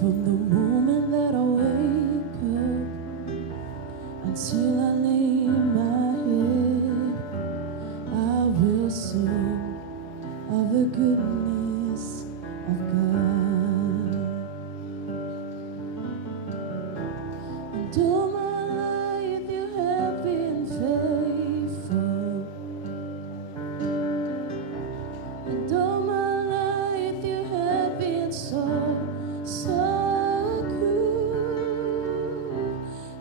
From the moment that I wake up until I lay my head, I will sing of the goodness of God. And all my life you have been faithful. And all my life you have been so good.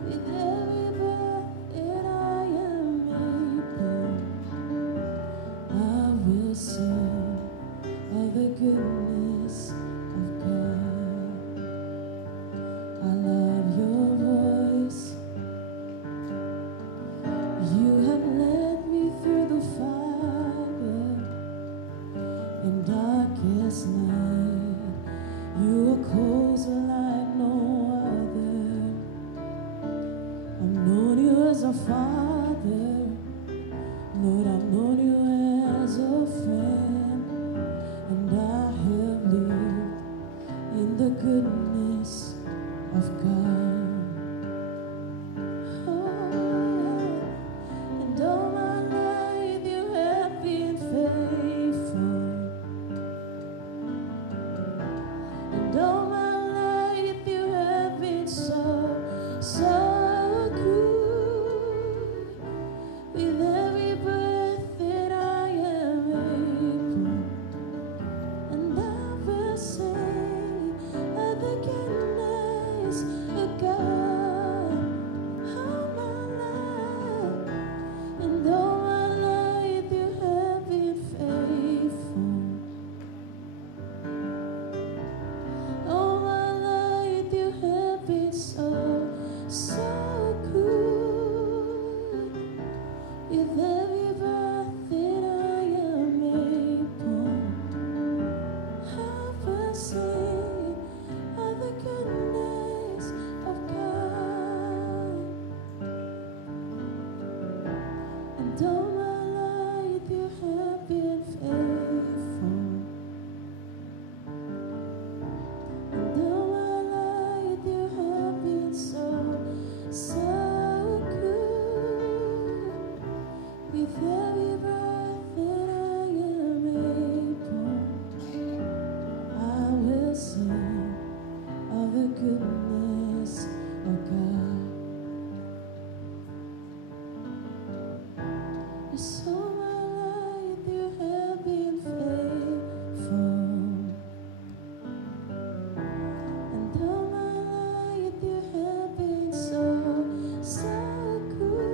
With every breath that I am able, I will sing of the goodness of God. I love your voice. You have led me through the fire in darkest night. You are close like no other. I've known you as a father, Lord, I've known you as a friend, and I have lived in the goodness of God. Oh, yeah. And all my life you have been faithful. And all my life you have been so good. With every breath that I am able, and I will sing of the goodness of God. All my life, and all my life you have been faithful. All my life you have been so good. With every breath that I am able, I will sing of the goodness of God. And all my life you have been faithful. And all my life you have been so good. With every breath that I am able, I will sing of the goodness of God. Yes, all my life you have been faithful. And all my life you have been so good.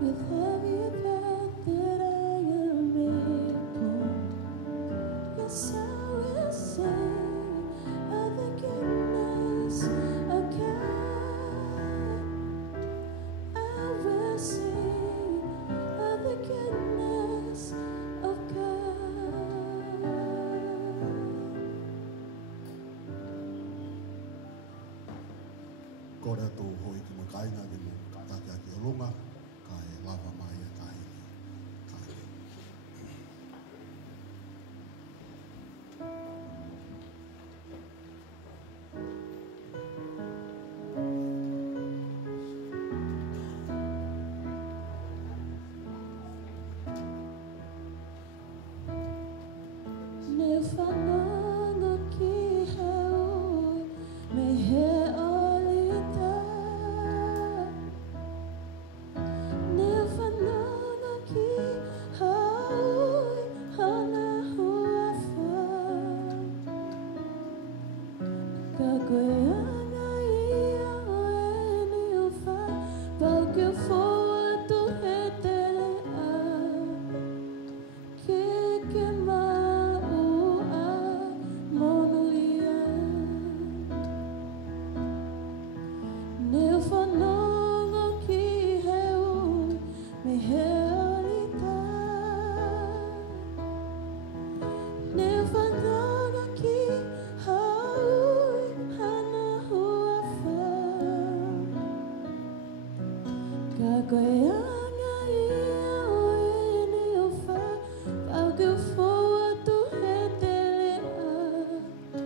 With every breath that I am able, yes, I will sing of the goodness of God. I will sing of the goodness of God. Kora tō hoi ki makaina ki mo tākia ki olunga, ka e lava mai e kaini. Ne whananga ki heoi, me he olita. Ne whananga ki heoi, hana hua wha. Ka koe anga ia o e ni o wha, pau ke whoa tu he tele a. Ke mau a monu ia. Ne whanongo ki heu, me he olita. Ne whanongo ki haui, hana hua wha. Ka koe anga ia o e ni o wha, pau ke whoa tu he tele a.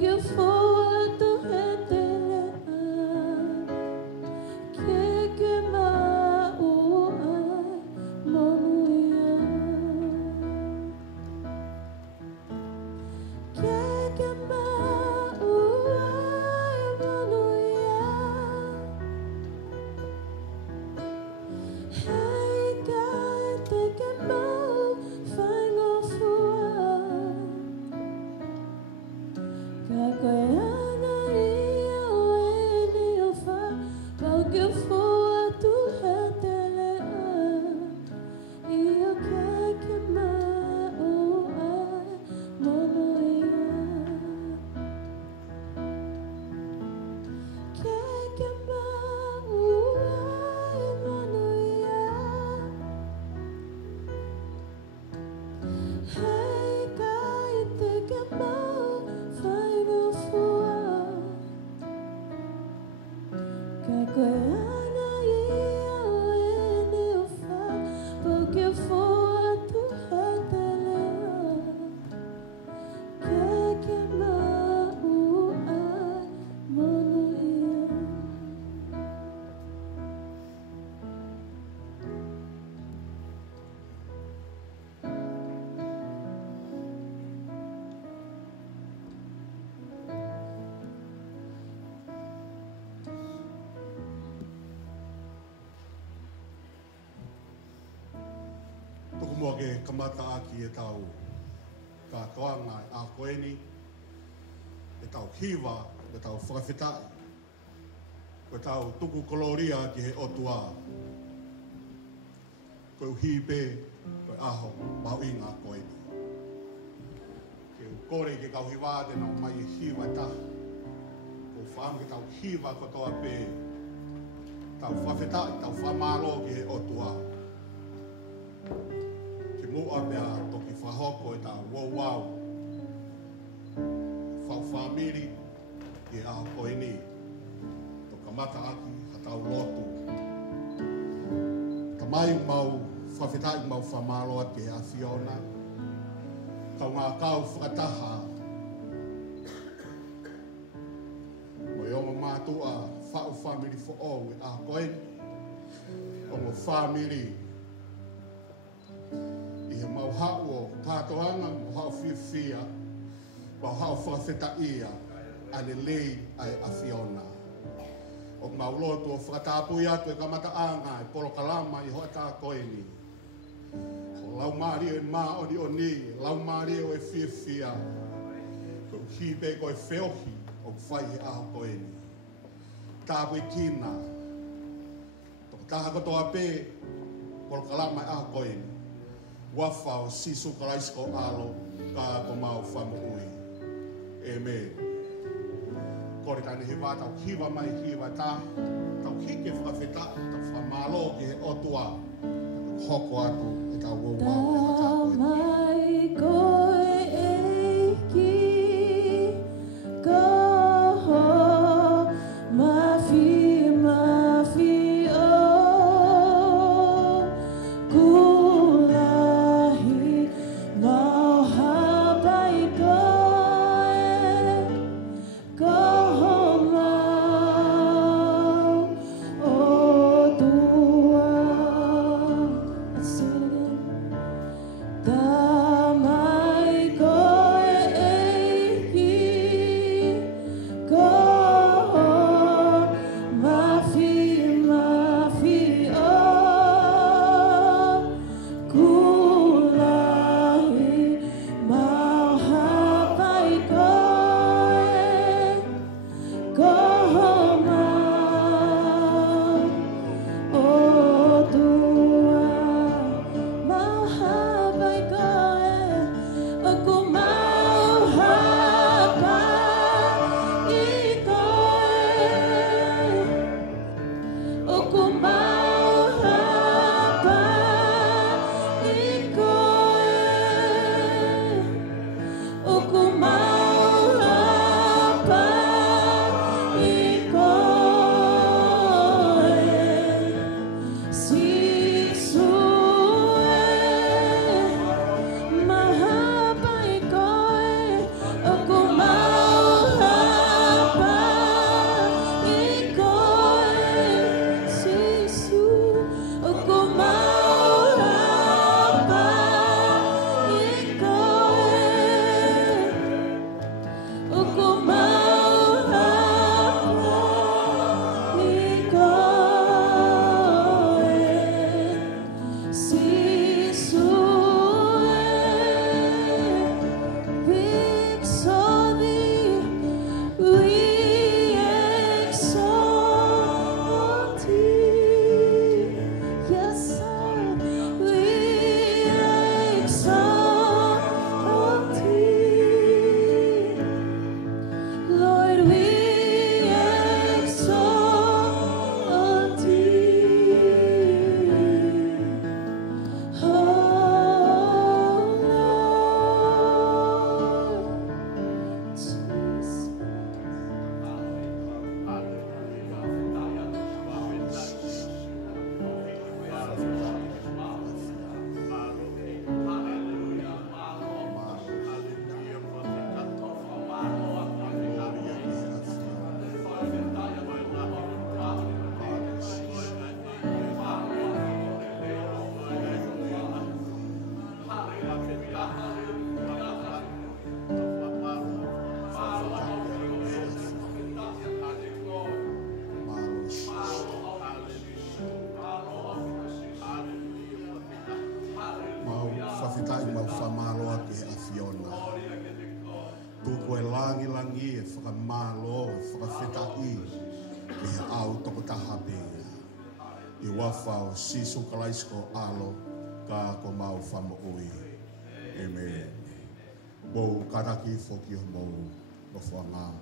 que for tu retele que ma o ai monuia que ma o ai monuia hey kai te que ma fai no fua Kakoyana ia oeni ofa Pau que for tu retele Ia que ma o ai monuia Que ma o ai monuia Hey kai te que ma fai no fua Kakoyana ia oeni ofa Pau que for tu retele Que ma o ai monuia Tuku mua ke kamata aki e tau ka toanga a koeni, e tau hiwa, e tau whakawhitai, ko tau tuku koloria ki he otua. Ko hipe, ko aho, mau inga koeni. Ke kore ke kau hiwa te nau mai e hiwa ta. Ko whaam ke tau hiwa ko toa pe, tau whawhitai, tau whamaro ki he otua. Mua mea toki whahoko e tā wau. Whau whamiri i e aho koeni. Tō kamata aki hatau lotu. Ta mai mau whawhetai mau whamaloa ke a Fiona. Kau ngā kau whakataha. Mo e ongo mātua whau whamiri whaou e aho koeni. Ongo whamiri he mau hao tātoanga, mau hao whiwhia, mau hao whawheta ia, ane lei ai a Fiona. O mau lotu o whakatapui atu e kamata anga, e polo kalama i hoa tā koeni. O lau maari e mā ori o ni, lau maari o e whiwhia, ko hipe ko e whiohi o whai he aho koeni. Tāpu i kina, toko taha kotoa pē, polo kalama i aho koeni. Wafa o sisu karaisko alo ka ko mau whamu ui. Amen. Kore tani he wā tau hiwa mai hiwa tā, tau hike whakawheta, tau whamalo ki he otua, tau hoko atu e tau wauwau e tā koe. Mai koe e ki koho mafi o kulahi mau hapai koe koho mau o tua. Let's sing it again. malo whakawhetai ke au toko taha pēia. I wafa o siso kalaisko alo ka ko mau whama oi. Amen. Bou karaki whoki o mau o whanga.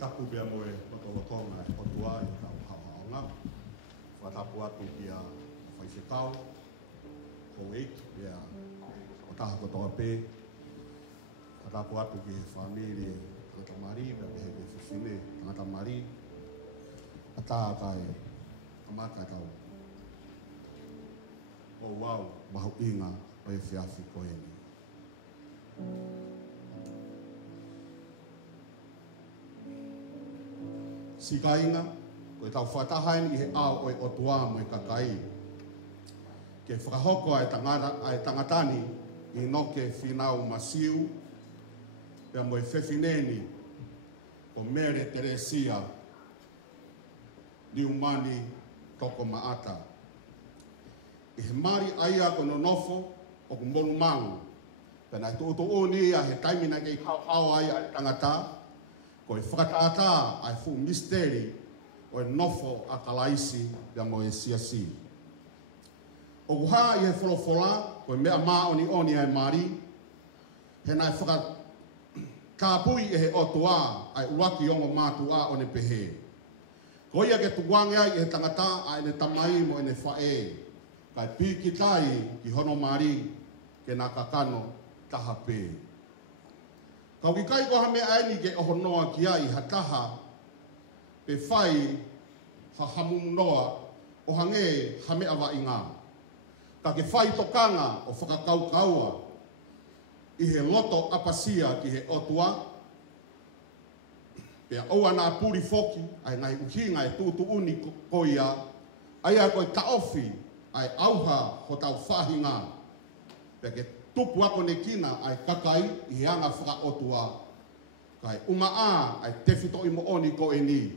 Taku bea moe wakawakonga e potua i tau haonga. Whatapu atu ki a whaisekau. Ko eiki bea o taha kotoa pē. Whatapu atu ki he whamiri tangata mari, bea pehe ke whiwhine tangata mari. A taha kai amaka tau. O wau, mahu inga o e whiawhi koeni. Si kainga, ko e tau whatahaini i he ao o e otua mo e kakai. Ke whakahoko ai tangatani i noke whinau masiu, pia mo e whewhineni ko Mere Teresia ni umani toko maata. I he mari aia ko no nofo o ku molu mangu, pena i tuutu oni a he taimina kei hau ai tangata, ko e whakataata ai fu misteri o e nofo a kalaisi ya mo e siasi. O kuha i he wholofola, ko e mea maa oni ai mari, he nai whakatapui e he otua ai uaki ongo mātua o ne pehe. Ko ia ke tuwange ai e he tangata ai ne tamai mo e ne whae, kai piki tai ki hono mari ke nā kakano taha pē. Kau ki kai koha mea aini ke oho noa ki ai hataha pe whai whahamu noa o hange hame awa inga. Ka ke whai tokanga o whakakaukaua i he loto apasia ki he otua. Pea oua nā puri foki ai ngai uhinga e tūtu uni koia. Ai a koe taofi ai auha ho tau whahinga. Pea ke tupu ako ne kina ai kakai i he anga whaka otua. Kai umaa ai tewhito i mo oni ko e ni.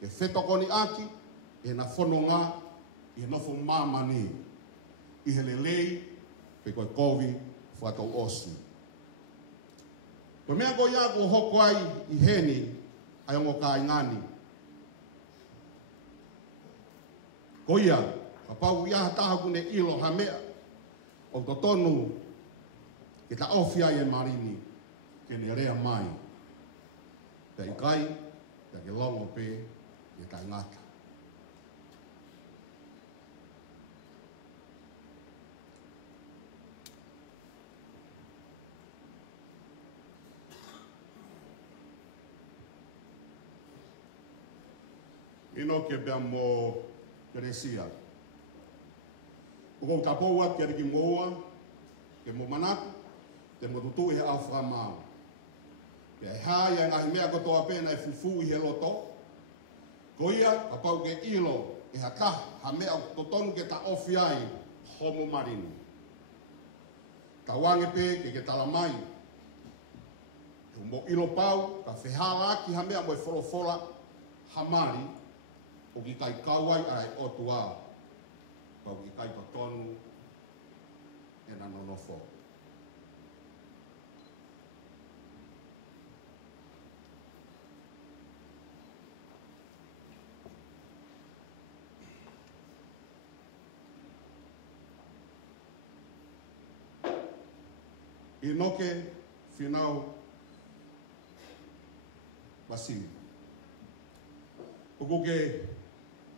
Ke whetoko ni aki, e na whanonga, i he nofo mamani. I he lelei, pe koe kovi whatau osu. Ko mea ko ia ko hoko ai i heni, ai ongo ka ingani. Ko ia, ka pau ia hataha kune ilo ha mea, o to tonu ke ta ofia e marini ke ne rea mai te ikai te ke longo pe e ta ngata ino ke bea mo Teresia. Ko ta poa ke ki moa ke mo manaku te mo tutu e a whamau. Ke hai a ngai mea kotoa pēna e fufu i he loto. Ko ia ka pau ke ilo e haka ha mea o tonu ke ta ofi ai homo marini. Ka wange pē ke talamai. Ke mo ilo pau ka whehala ki ha mea mo e wholofola hamari o ki kai kauai ai otua. Kau ki kai to tonu e na nonofo. I noke whinau Basili. Uko ke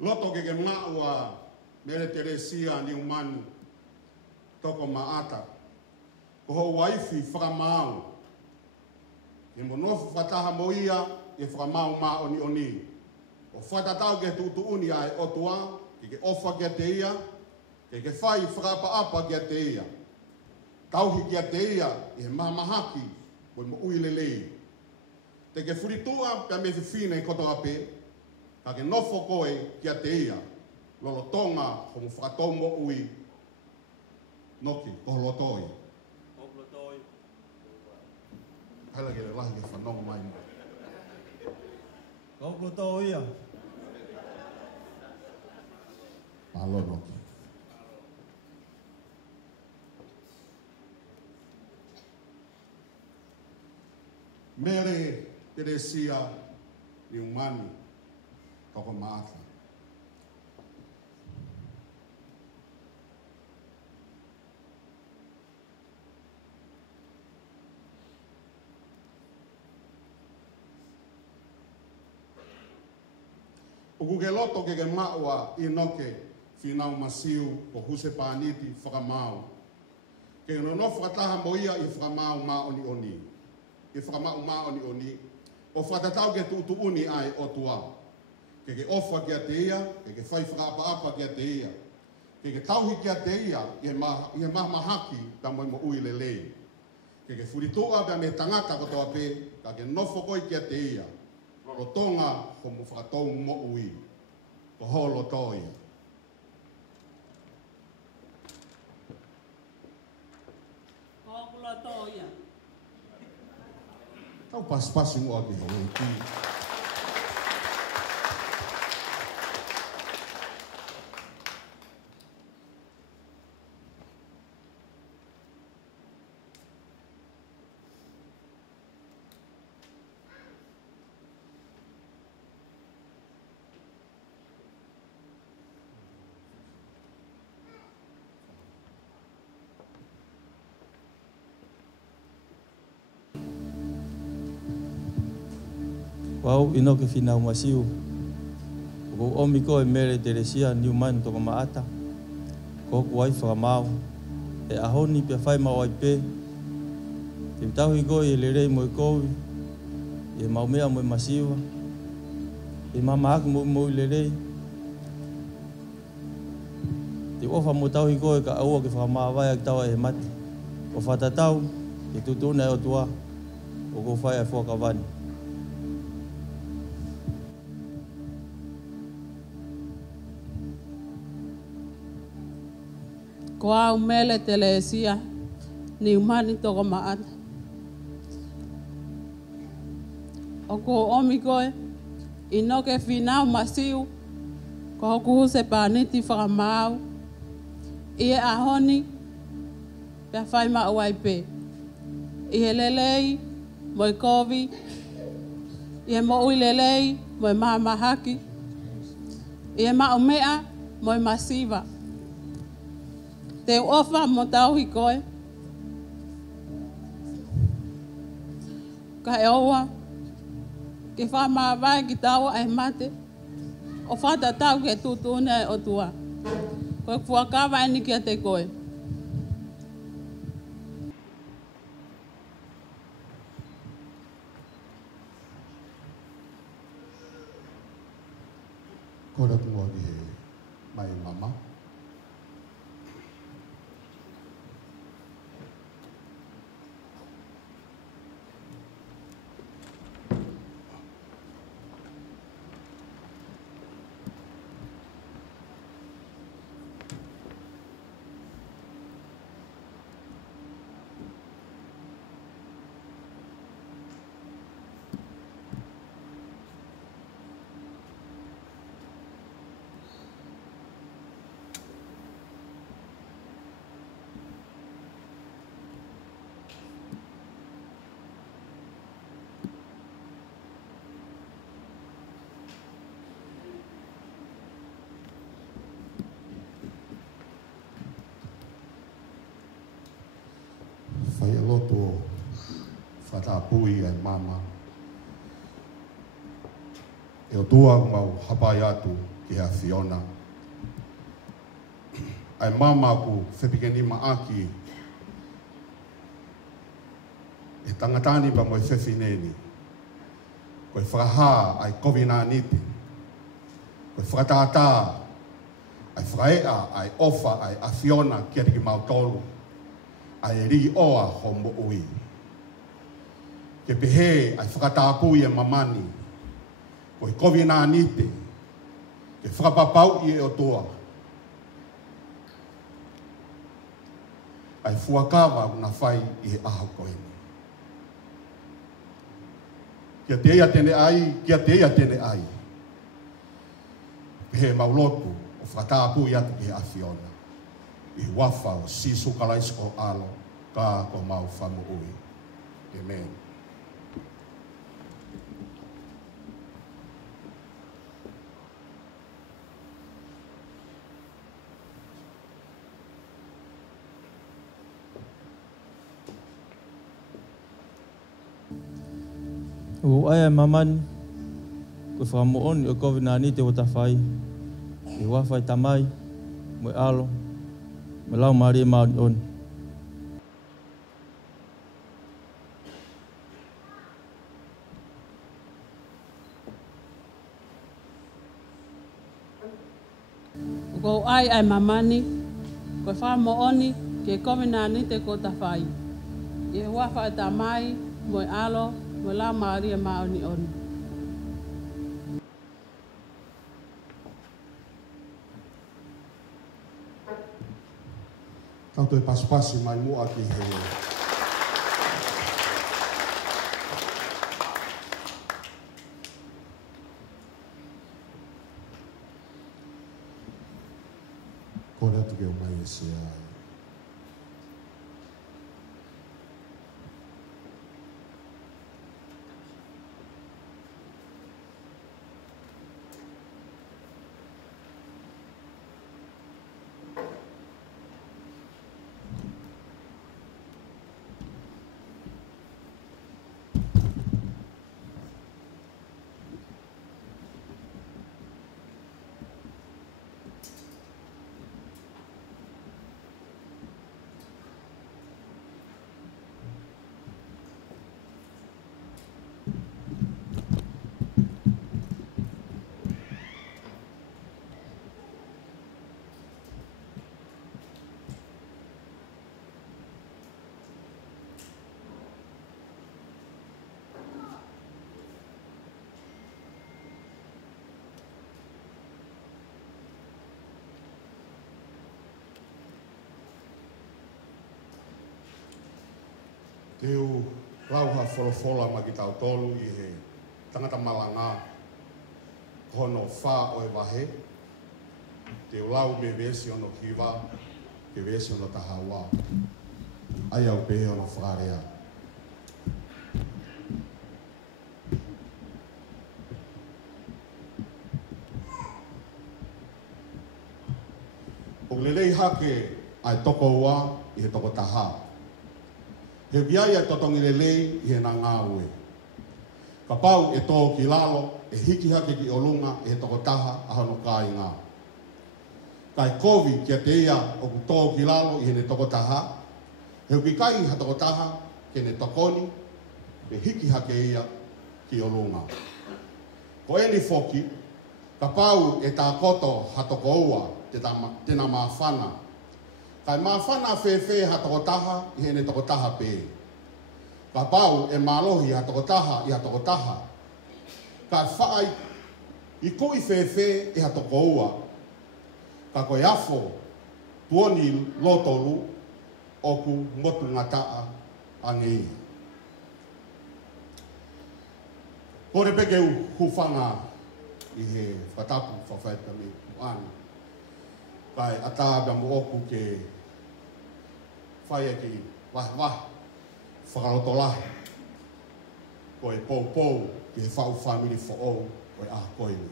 loto ke maua Mere Teresia ni umanu toko maata. Ko ho waifi whakamau. E monofu whataha moia e whakamau maa oni oni. O whatatau ke tutu uni ai otua, ke ofa ke te ia, ke whai whakapa ke te ia. Tauhi ke te ia e mamahaki ko mo uilelei. Te ke furitua pe me whiwhine i kotoa pe, ka ke nofo koe ke te ia. Lolo tonga ko mo whakatomo ui noki, ko lotoi. Haila ke lahi ke whanongo mai mo. Kau tahu ya? Palono. Mere Teresia ni umani toko maata. O ke loto ke maua I noke finau masiu o huse paniti whakamau. Ke no whakataha moia I whakamau ma oni oni. I whakamau ma oni oni. O whatatau ke tuutu uni ai o tua. Ke ofa kia te ia, ke whai whakaapa kia te ia. Ke tauhi kia te ia, I he mahaki ta moi mo ui lelei. Ke furitoa bea me tangata ko toa pe, ka ke nofo koi kia te ia. O tonga ko mo whakatou mo ui. Ko holo toi. Kōkula toia. Tau pas-pasi mo ake ho ki. Wau ino ke finau masiu. Ko omiko e mere Teresia ni umani toko maata. Ko kuai whakamau. E ahoni pia whai mawai pe. Te tau hiko I lerei mo I kowi. I maumea mo I masiwa. I mamahaku mo I lerei. Te ofa mo tau hiko e ka aua ke whakamau vai ak tawa e mati. O whatatau, ke tutuna e o tua. O ko whai e whakawani. Ko au mele Teresia ni umani toko maata. O ko omikoe ino ke finau masiu ko huse paniti whakamau. Ie ahoni pia whai mawai pe. Ie lelei moi kovi. Ie mo ui lelei moi mahamahaki. Ie maumea moi masiva. Te ofa mo tau hikoe. Ka e oa. Ke whamawai ki tau ai mate. O whata tau ke tutune o tua. Koe fuakawa ni kia te koe. Kora tua ki mai mama. Whai loto whatapui ai mama. E o tua mau hapai atu ki hea Fiona. Ai mama ku whepikeni maaki. E tangatani pa mo e whewhineni. Koe whakaha ai kovina niti. Koe whakatata ai whakaea ai ofa ai a Fiona kia riki mau tolu. Ai ri oa ho mo ui. Ke pehe ai whakatāpui e mamani. Ko I kovina nite. Ke whakapapau I e o toa. Ai fuakawa una whai I he aha koeni. Kia te ia tene ai, kia te ia tene ai. He maulotu o whakatapu i atu ki he awhiona. I wafa o sisu kalaisko alo, ka ko mau whamu ui. Amen. O ai maman ko whakamoon o COVID-19 te o tawhai. I wawhai tamai, mo alo, me lau maari maari on. Ko ai mamani, ko whakamooni ke COVID-19 te ko tawhai. I wawhai tamai, mo alo, mo lau maari maari on. Kau toi paspasi mai mua ki he. Kore atu ke o mai e se ai. Teu rauha wholofola ma ki tau tolu i he tangata malanga hono wha o e wahe. Teu lau me vesi ono hiwa, ke vesi ono tahawa. Ai au pehe ono wharea. O lelei hake ai toko ua i he toko taha. He viai ai totongi lelei i he na ngāue. Ka pau e tō ki lalo, e hiki hake ki olunga e he toko taha a hano kai ngā. Kai COVID kia te ia o ku tō ki lalo i he ne toko taha. He uki kai ha toko taha ke ne tokoni, e hiki hake ia ki olunga. Ko eni foki, ka pau e tā koto ha toko ua tēnā mawhana. Kai mawhana whewhe ha toko taha i he ne toko taha pē. Ka pau e mālohi ha toko taha i ha toko taha. Kai whaai i kui whewhe i ha toko ua. Ka koe afo tuoni lotolu o ku motu ngataa angei. Kore peke hufanga i he whatapu whawhaita me kuani. Kai ata mo oku ke whaia ki wah whakarotola koe pou ki he whau family for all koe koe ni.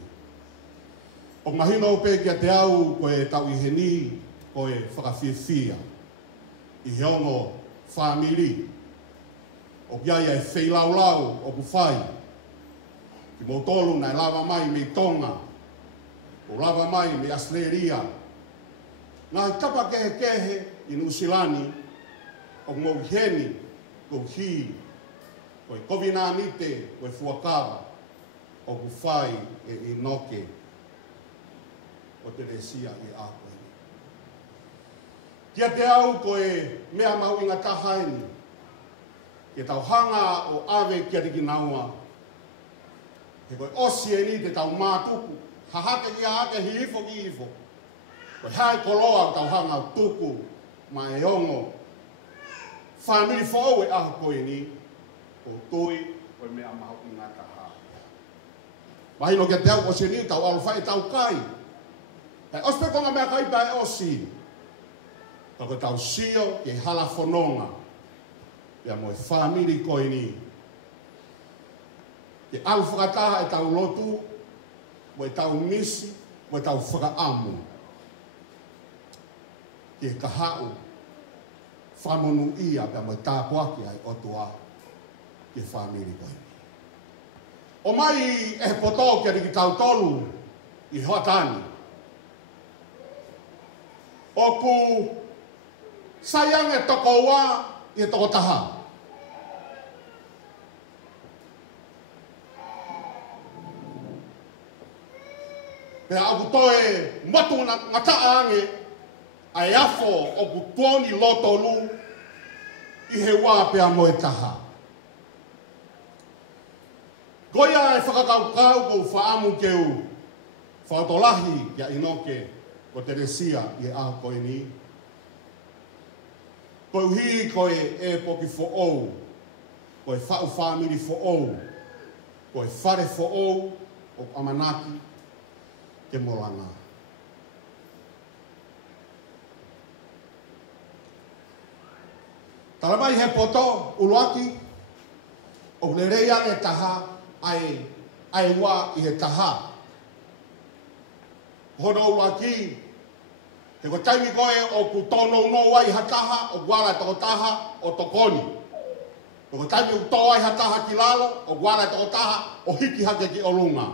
O mahino pe kia te au koe tau i he ni koe whakawhiawhia i he ono family o kiaia e wheilaulau o ku whai ki mo tolu nai lava mai me Tonga o lava mai me Australia. Ngā tapa kehe i Nusilani o Mouheni, ko hi, koe COVID-19, koe fuakawa, o ku whai e inoke o te resia i ākoe. Kia te au koe mea mau inga tahaini, ke tau hanga o ave kia tiki naua, he koe osi e ni te tau mātuku, hahake ki hake hi ifo ki ifo, koe hai koloa tau hanga tuku ma e ongo. Family for e aha koe ni, o toi, o koe mea maho i ngā taha. Mahino ke te au o se ni tau alwhai tau kai. Pai ospe konga mea kai pai o si. Tako tau sio ke hala whanonga. Ia moe whamiri koe ni. Ke au whakataha e tau lotu, moe tau misi, moe tau whakaamu. Ke kahau, whamonu ia pia moe tāpuaki ai otua ke whamiri koe ni. O mai e poto ke riki tau tolu i hoatani. O ku sayang e toko wā i toko taha. Pea aku toe matu ngata ange ai afo o ku tuoni lotolu i he wā pea moe taha. Goia e whakakaukau ko whaamu keu whaotolahi kia inoke ko Teresia i aho koe ni. Koe uhi koe e poki fo'ou, koe whau whamiri fo'ou, koe whare fo'ou o amanaki ke molanga. Talamai he poto uluaki o le reia e taha ai wā i he taha. Hono uluaki te ko taimi koe o ku tono no wai hataha o guara toko taha o tokoni. Te ko taimi o toa i hataha ki lalo o guara toko taha o hiki hake ki olunga.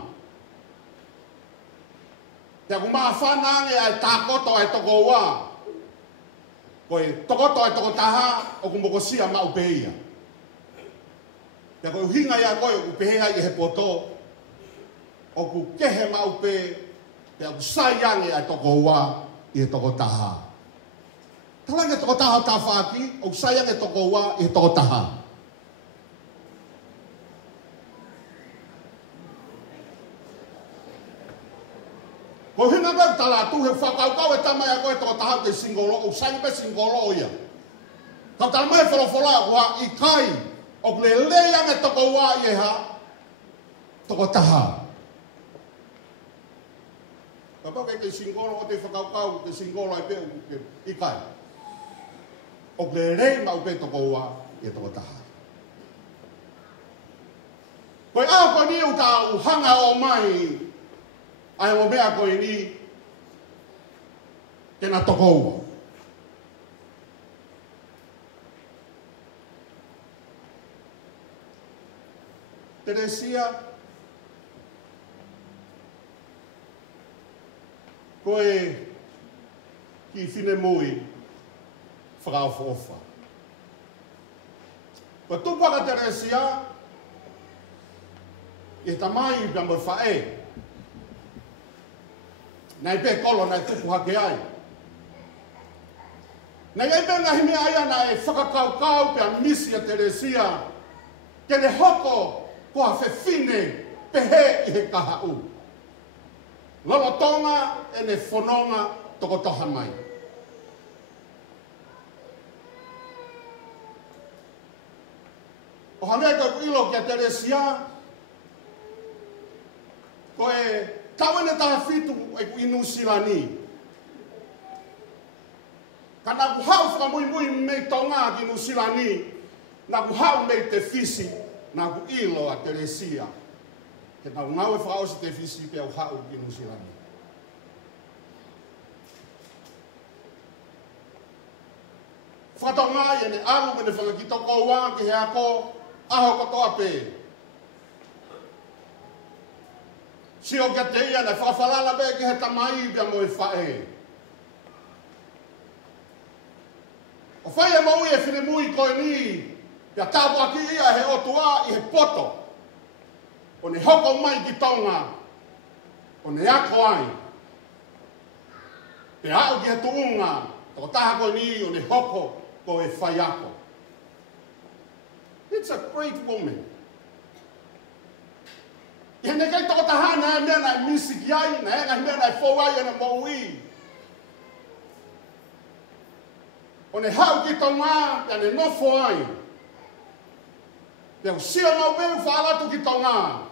Te ku maa whanange ai tākoto ai toko wā. Koe tokoto ai toko taha o ku mokosia ma upeia. Te koe uhinga ia koe o ku pehea i he poto o ku kehe ma upe te ku saiange ai toko wā i toko taha. Talange toko taha ta whaki, o sayang e toko wā i toko taha. Ko hina kau talatu he whakaukau e tamai a koe toko taha te singolo, o sayang pe singolo ia. Kau talamai wholofola wā i kai, o le leang e toko wā i ha, toko taha. Kapau ke singolo o te whakaukau, te singolo ai peo i kai. O le rei mau pe toko wā i toko taha. Koe au koe ni u tā uhanga o mai, ai o mea koe ni, tēnā toko ua. Teresia, koe ki whine mui whakao whoofa. Koe tupaka Teresia, i tamai pia mo whae. Nai pe kolo nai tupu hake ai. Nai ei pe ngahi mea aia nai whakakaukau pia misi a Teresia, kene hoko koa whewhine pehe i he kaha u. Lolo tonga e ne whanonga toko toha mai. O hanea koe ilo kia Teresia, koe tawene taha fitu e ku inu silani. Ka nā ku hau whakamui mui mei tonga ki inu silani, nā ku hau mei te fisi, nā ku ilo a Teresia. Ke nā ngau e whakaosi te fisi pe au hau ki inu silani. Whakatonga i ene alu mene whakakitoko wā ki he ako aho kotoa pe. Si o kia te ia nei whakawhalala be ki he tamai pia mo e whae. O whae e maui e whine mui koe ni, pia tāpua ki ia he otua i he poto. O ne hoko mai ki tonga, o ne ako ai. Pia au ki he tuunga, toko taha koe ni o ne hoko ko e whai ako. It's a great woman. I ne kai toko taha na mea na misi ki ai, na e mea na whauai ana maui. O ne hau ki tonga, pia ne nofo ai. Pea sia mau peu whaalatu ki tonga.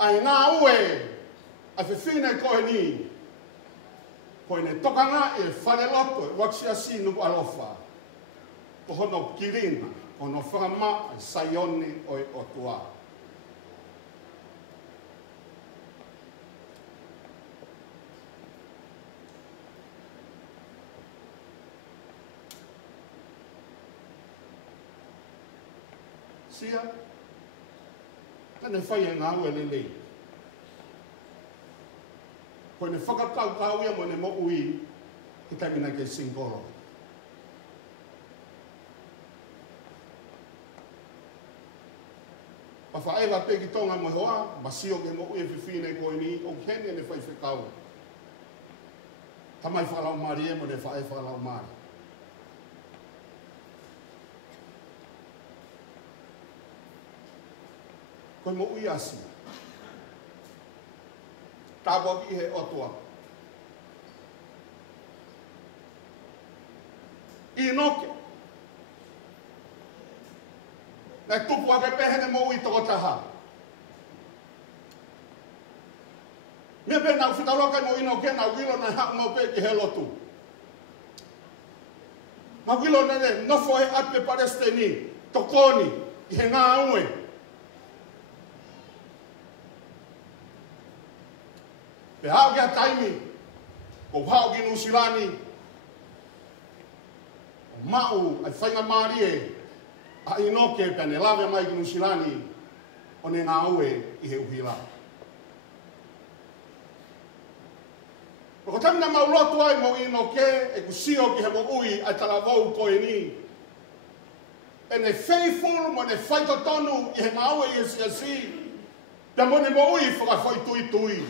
Ai ngā ue, a whiwhine koe ni. Koe ne tokanga e whane loto, e waksia si nuku alofa. Ko hono kirina, hono whangama e saione o e otua. Sia, tane whai e ngā ue lelei. Koe ne whakakau ia mo ne mo ui ki taimina ke singoro. Pa whaewa pe ki tonga mo hoa, masio ke mo ui e whiwhine koe ni, o kene ne whai whekau. Tamai whalau mari e mo ne whae whalau mari. Koe mo ui asi. Tāpua ki he otua. I noke. Nai tupu ake pehene mo ui toko taha. Mea pe nau whitarokai mo inoke nau wilo nai hak mau pe ki he lotu. Ma wilo nene nofo he ape Palestini, tokoni, i he ngā ue. Pe hao kia taimi, ko hao ki Nusilani, o mau ai whainga marie, a inoke pe ne lawe mai ki Nusilani, o ne ngā ue i he uhila. Ko tamina maulotu ai mo inoke, e kusio ki he mo ui ai talavou koe ni. E ne faithful mo ne whaitotonu i he ngā ue i esi, pe mo ne mo ui whakawhai tui tui.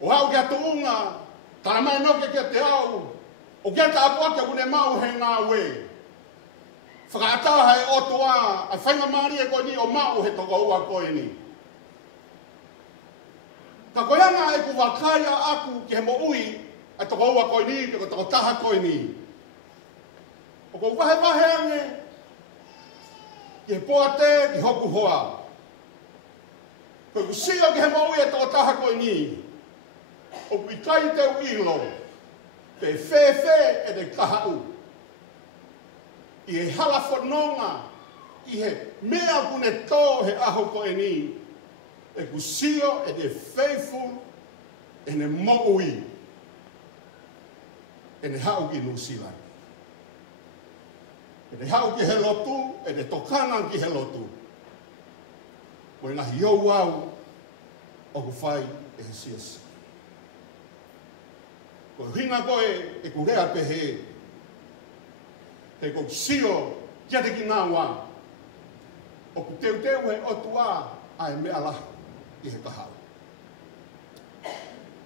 O hau kia tuunga, tana mai noke kia te au, o kia ta apua kia kune mau he ngā ue. Whakaataha e otua, a whainga maari e koe ni o mau he toko ua koe ni. Ka koe anga e ku wakaia aku ki he mo ui, a toko ua koe ni, peko toko taha koe ni. O ko wahe ange, ki he poate, ki hoku hoa. Koe ku sio ki he mo ui e toko taha koe ni. O pikai te uilo, pe whewhe e te kahau. I he hala whanonga, i he mea kune tō he aho koe ni, e kusio e te faithful, e ne moui, e ne hau ki Nusilani. E ne hau ki he lotu, e ne tokana ki he lotu. Mo ngahi iou au, o ku whai e he siasi. Ko hinga koe e kurea pehe. Te ko sio kia te ki ngā wā. O ku teu he otua a e mea lahu i he kahau.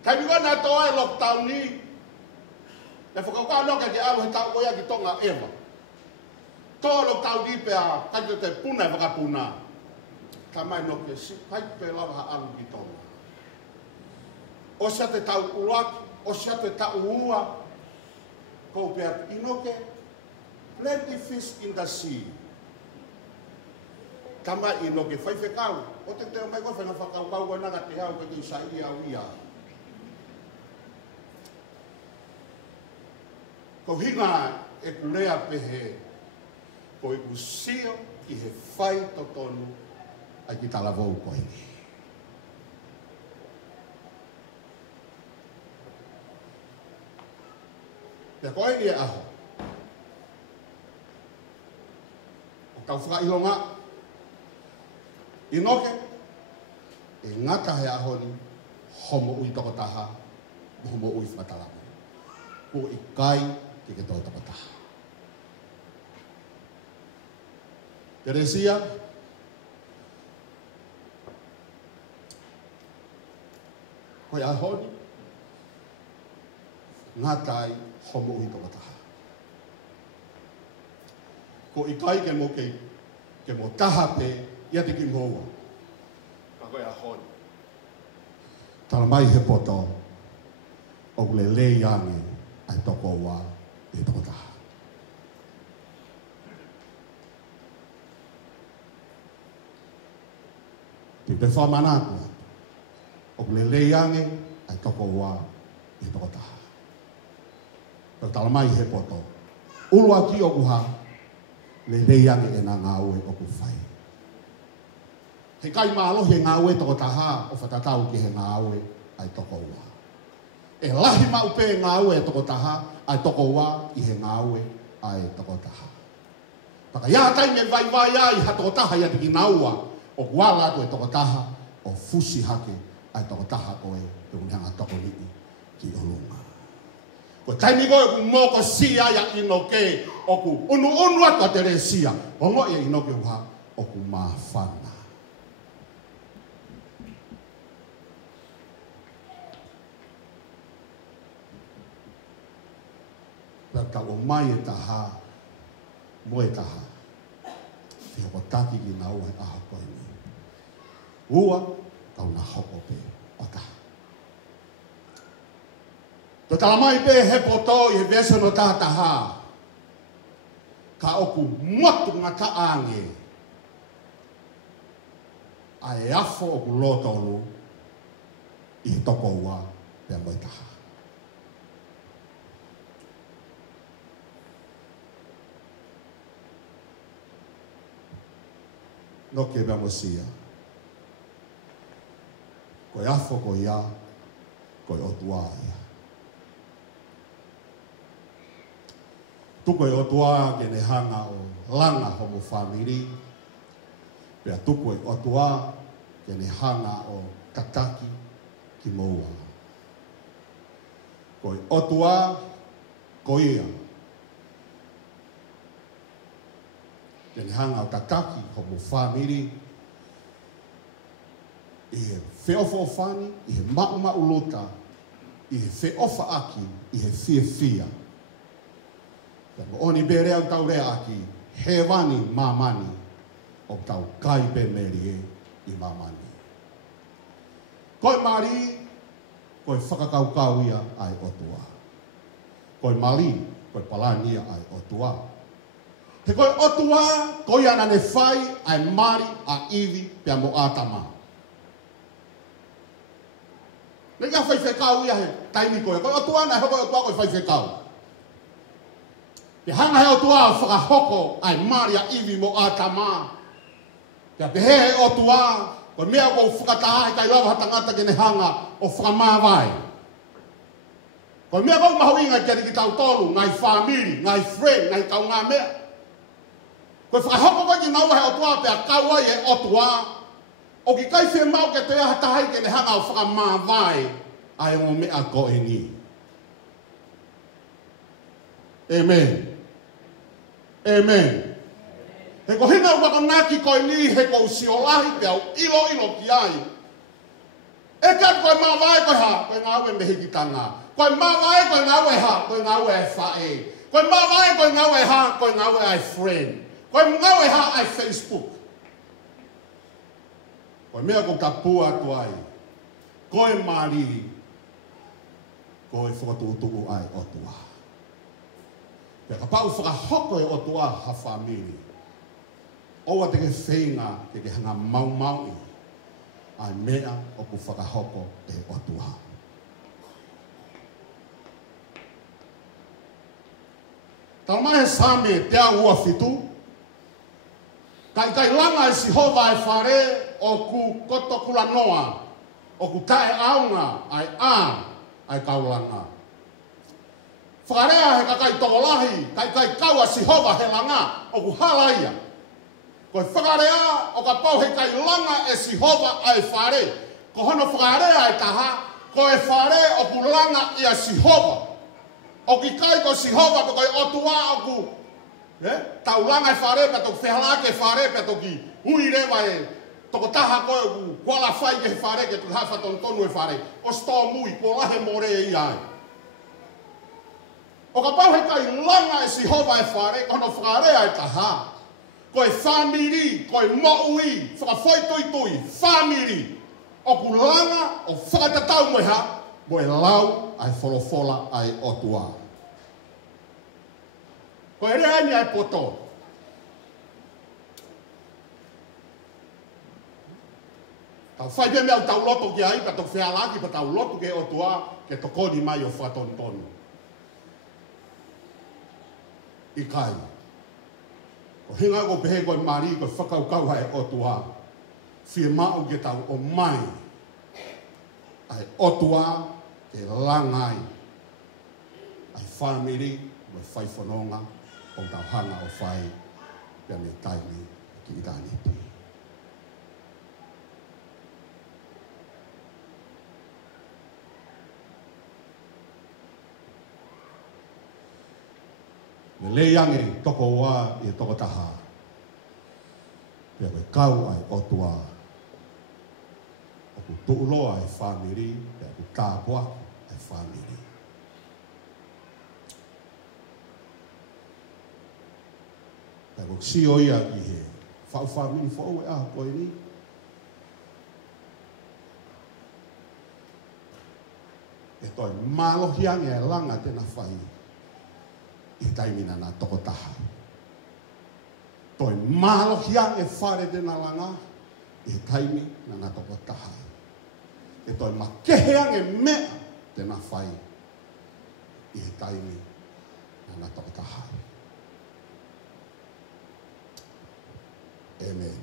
Kai mi wana toa e lockdown ni. E whakauka noka ki alu he tau koea ki tonga ewa. Tō lockdown ni pea kaito te puna e whakapuna. Ka mai noke si kai pe lawa ha alu ki tonga. O sia te tau uaki. O sia te tau ua, ko pea inoke, plenty fish in the sea. Tama inoke, whai whekau, o te teo mai koe whena whakaukau koe nanga te hau ke te usai au ia. Ko hinga e kurea pehe, ko e kusio ki he whai totonu ai ki talavou koe ni. Te koe ni e aho. O kau whakailonga. Inoke. E ngata he aho ni. Homo ui toko taha. Homo ui whatalamu. Ko i kai ki ke tau toko taha. Teresia. Ko i aho ni. Ngatai homo ui toko taha. Ko i kai ke mo taha pe ia te ki moua. Ka koe a honi. Tala mai he poto o le lei ange ai toko wā e toko taha. Te pe whamanatu. O le leiange ai toko wā i toko taha. Tau talamai he poto. Ulua ki o kuha le leiange e nā ngāue o ku whai. He kai mālo he ngāue toko taha o whatatau ki he ngāue ai toko wā. E lahi maupe ngāue e toko taha ai toko wā i he ngāue ai toko taha. Paka ia tai me vai vai ai ha toko taha ia tiki naua o kuala to e toko taha o fusi hake ai toko taha koe e unhanga toko lii ki olunga. Ko taimi koe ku moko sia ya ino ke o ku unu ato tere sia o ngo ia ino ke uha o ku mawhana. Paka o mai e taha mo e taha te hoko taki ki nau e aha koe ni. Ua kau na hoko pe o taha. To talamai pe he poto i he beso no taha taha. Ka oku motu ngā taange. A e afo oku lotolu i he toko ua pe mo e taha. No ke bea mosia. Koe afo ko ia, koe otua ia. Tuko e otua ke ne hanga o langa homo family. Pea tuko e otua ke ne hanga o tataki ki moua. Koe otua ko ia. Ke ne hanga o tataki homo family. I he whiofo whani, i he mau lota, i he whiofa aki, i he fia. Ka mo oni bere au tau rea aki, he wani mamani, o tau kai pe meri e i mamani. Koe mari, koe whakakaukau ia ai otua. Koe mali, koe palania ai otua. He koe otua, koe ana ne whai ai mari a iwi pia mo atama. Nega whai whekau ia he taimi koe. Koe otua na hoko otua koe whai whekau. Pe hanga he otua whakahoko ai mari a iwi mo atama. Pea pe he otua, koe mea kou whakataha kai lawa hatangata ke ne hanga o whakamawai. Koe mea kou mahu inga kia ki tau tolu, ngai family, ngai friend, ngai kau ngā mea. Koe whakahoko koe ki naua he otua pea kaua i he otua. O ki kai whi mau ke te aha tahai ke ne hanga o whakamawai ai o mea ko e ni. Amen. Amen. He ko hina waka naki ko e ni he ko usiolahi pe au ilo ki ai. E ka koe mawai koe ha, koe ngāwe mehi ki tanga. Koe mawai koe ngāwe ha, koe ngāwe ai whae. Koe mawai koe ngāwe ha, koe ngāwe ai friend. Koe ngāwe ha ai Facebook. Koe mea ko ka pua tuai. Koe mariri. Koe whakatuutuku ai otua. Pea ka pau whakahoko e otua ha whamiri. Oua te ke whenga te ke hanga mau i. Ai mea o ku whakahoko e otua. Tau mai he same te a ua fitu. Kai langa e sihova e whare o ku koto kula noa. O ku tae aunga ai ai kaulanga. Whakarea he kakai tokolahi, kai kaua sihova he langa o ku halaia. Koe whakarea o ka pau he kai langa e sihova ai whare. Ko hono whakarea e taha, ko e whare o ku langa i a sihova. O ki kai ko sihova pe koe otua o ku tau langa e whare pe toku whehalake e whare pe toki hui rewa e toko taha koe ku kuala whai ke he whare ke tu hafa tonu e whare. O sto mui, ko lahe more e i ai. O ka pau he kai langa e sihova e whare, kono whakarea e taha. Koe family, koe moui, whakawhai tui, family. O ku langa o whakatatau moe ha, moe lau ai wholofola ai otua. Koe rea ni ai poto. Tau whai me au tau loto ki ai, pa tau whea laki pa tau loto ke o tua, ke tokoni mai o whatonu. I kai. Ko hinga ko pehe ko mari ko whakaukau hai o tua. Whie mau ke tau o mai. Ai o tua ke langai. Ai whamiri, mo whai whanonga, o tau hanga o whai, pia me taimi ki itaniti. Le leange toko wa e toko taha. Pia koe kau ai otua. O ku tuuloa ai whamiri, pia ku tāpua ai whamiri. Pia ku sio ia ki he. Whau whamiri whau e aha koe ni. E toi malohiange e langa tena whai. I taimina na toko taha. Toi malohiang e whare tena langa, i taimina na toko taha. E toi makeheang e mea tena whai, i taimina na toko taha. Amen.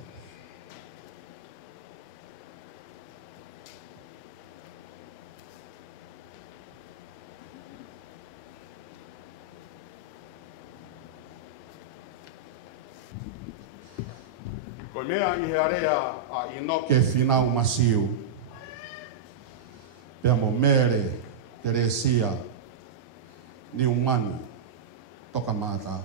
Ko mea I he area a inoke whinau masiu. Pea mo mere Teresia ni umani toka mata.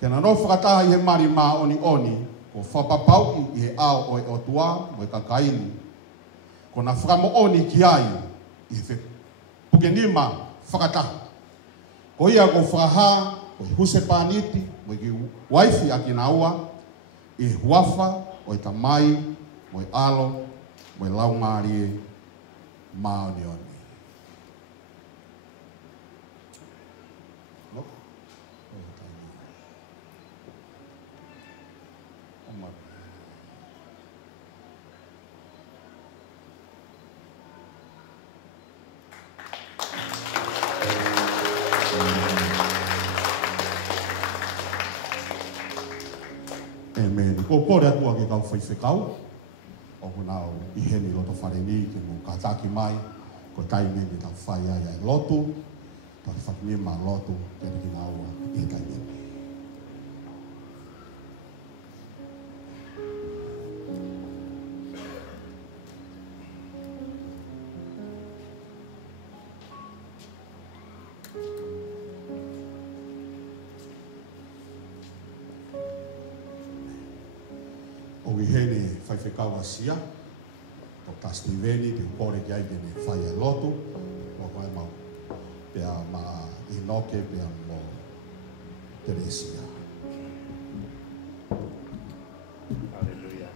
Kena no whakataha I he mari mā oni ko whapapau I he ao o e otua mo e kakaini. Ko na whakamo oni ki ai I he pukenima whakataha. Ko ia ko whakaha, ko huse pāniti, mo I ki waifi a ki naua, I huafa, o I tamai, mo I alo, mo I laungarie, maoni oni. No? Amen. Ko kore atua ke kau whaiwhekau. O hunau I heni loto whareni ke mo kātaki mai. Ko taime me tau whai ai loto. Tau whakimima loto ke ni naua I taime. O I hene whaiwhekau asia. O Tastiveni, te kore ki ai kene whai ai loto. O koe mau. Pea ma inoke, pea mo Teresia. Aleluia.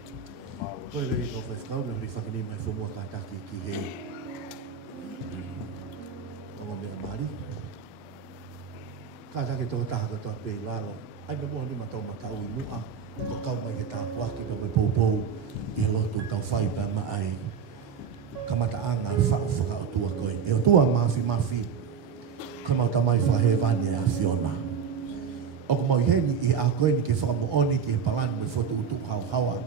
Koe rei no whaiwhekau, me hori whakini mai whomua kātaki ki he. O mea mari. Kātaki tō taha katoa pei lalo. Ai me moha ni matau matau I mua. Ko kau mai he tāpuaki ka mai poupou I he lotu tau whai pa mai kamataanga whao whakaotua koe. E o tua mafi ka mau tamai whahe vane a Fiona. O ko mau heni I a koe ni ke whakamooni ki he palani mai whotu utu hau hawa.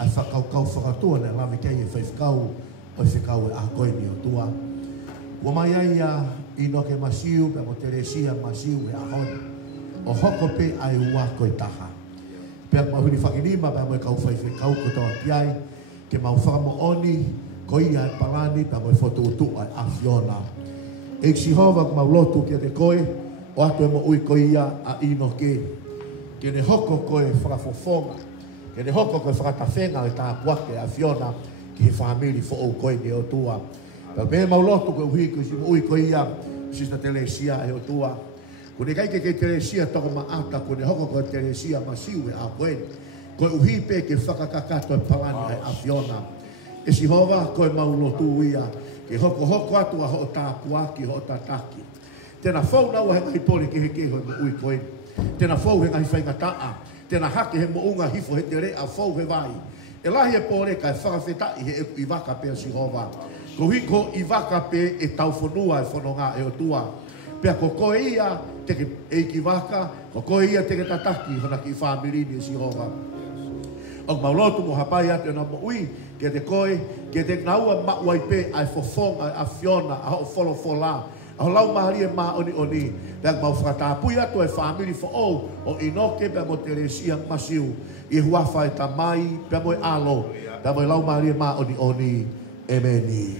Ai whakaukau whakatua ne lawe kei e whaifkau o whikau e a koe ni o tua. Wa mai ai a ino ke masiu pe mo Teresia masiu e a honi. O hoko pe ai ua koe taha. Pea mahuri whakinima, pea moe kau whaiwhi kau kotoa piai, ke mau whakamooni, ko ia e palani, pea moe whotu utu ai a Fiona. E Sihova ku mau lotu kia te koe, o atu e mo ui ko ia a ino ke. Ke ne hoko koe whakafofonga, ke ne hoko koe whakatawhenga e tā puake a Fiona, ki he whamiri fo o koe ni o tua. Pea me mau lotu koe uhi ko si mo ui ko ia, Sista Teresia e o tua. Kone kai ke Teresia toko maata, kone hoko ko Teresia masiu e a koe. Koe uhi pe ke whakakakato e palani a Fiona. E Sihova koe mau lotu ia, ke hoko atu a ho tāpuaki, ho tataki. Tēnā whau nau he ngai pori ke he keho mo ui koe. Tēnā whau he ngai whaingataa. Tēnā hake he mo unga hifo he te rea whau he vai. E lahi e pōre kai whakawheta i he eku i waka pēr Sihova. Ko hiko i waka pē e tau whanua e whanonga e o tua. Pea ko koe ia teke e ki waka, ko koe ia teke tataki hana ki whamirini e Sihova. O maulotu mo hapai atu na mo ui, ke te koe, ke te ngaua mauai pē ai fofonga, a fiona, a ho folo fola. A ho lau mahari e maa oni oni. Pea mau whakatapui atu e whamiri fo o, o inoke pea mo te resia masiu. I huafa e tamai, pea mo e alo, pea mo e lau mahari e maa oni oni. Emeni.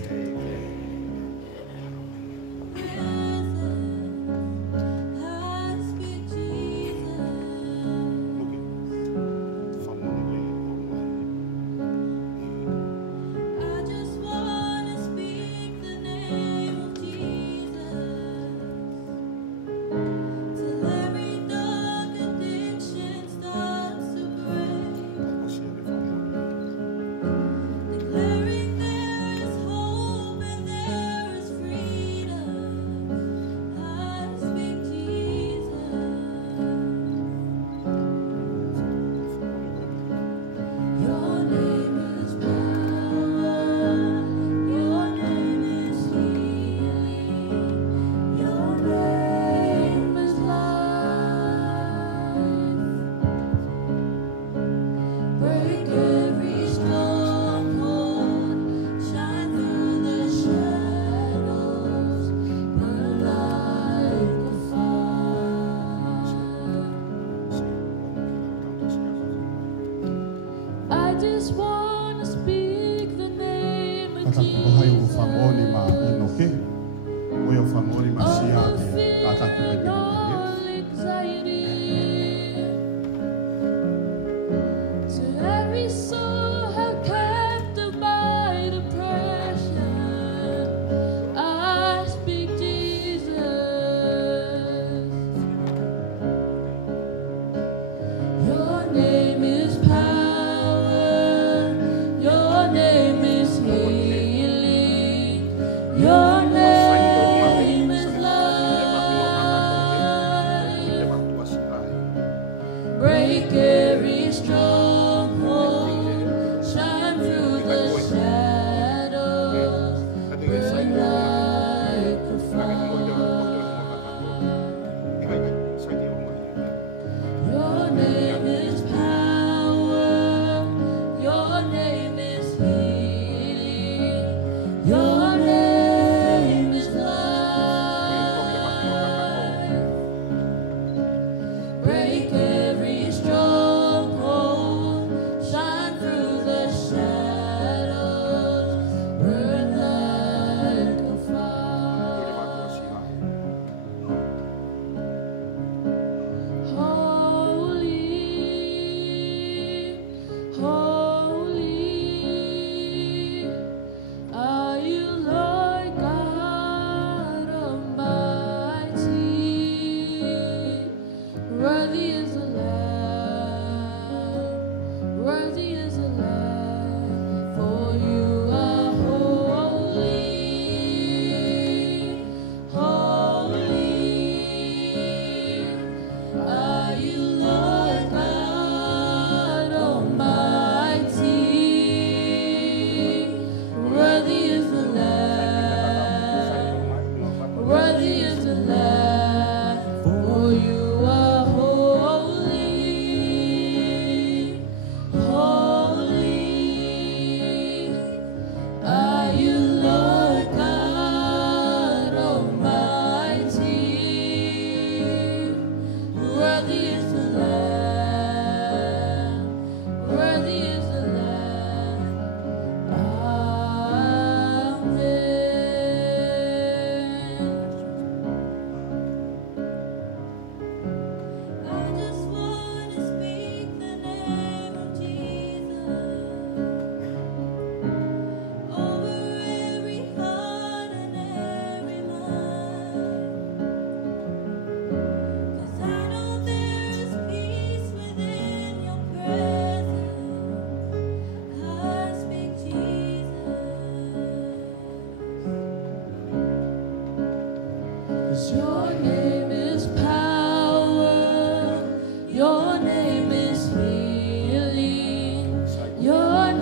Your name is healing. Your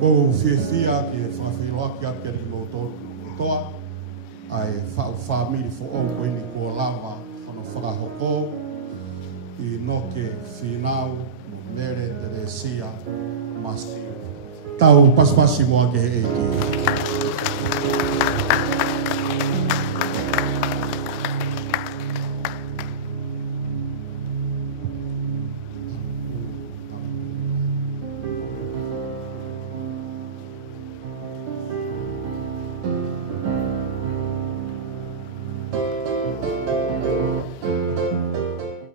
Ko fia ki e whawhiroa ki a peri lo toa. ai whau whamiri fo o koe ni kua lava whano whakahoko i noke whinau mo Mere Teresia Masi. Tau paspasi moa ke he eki.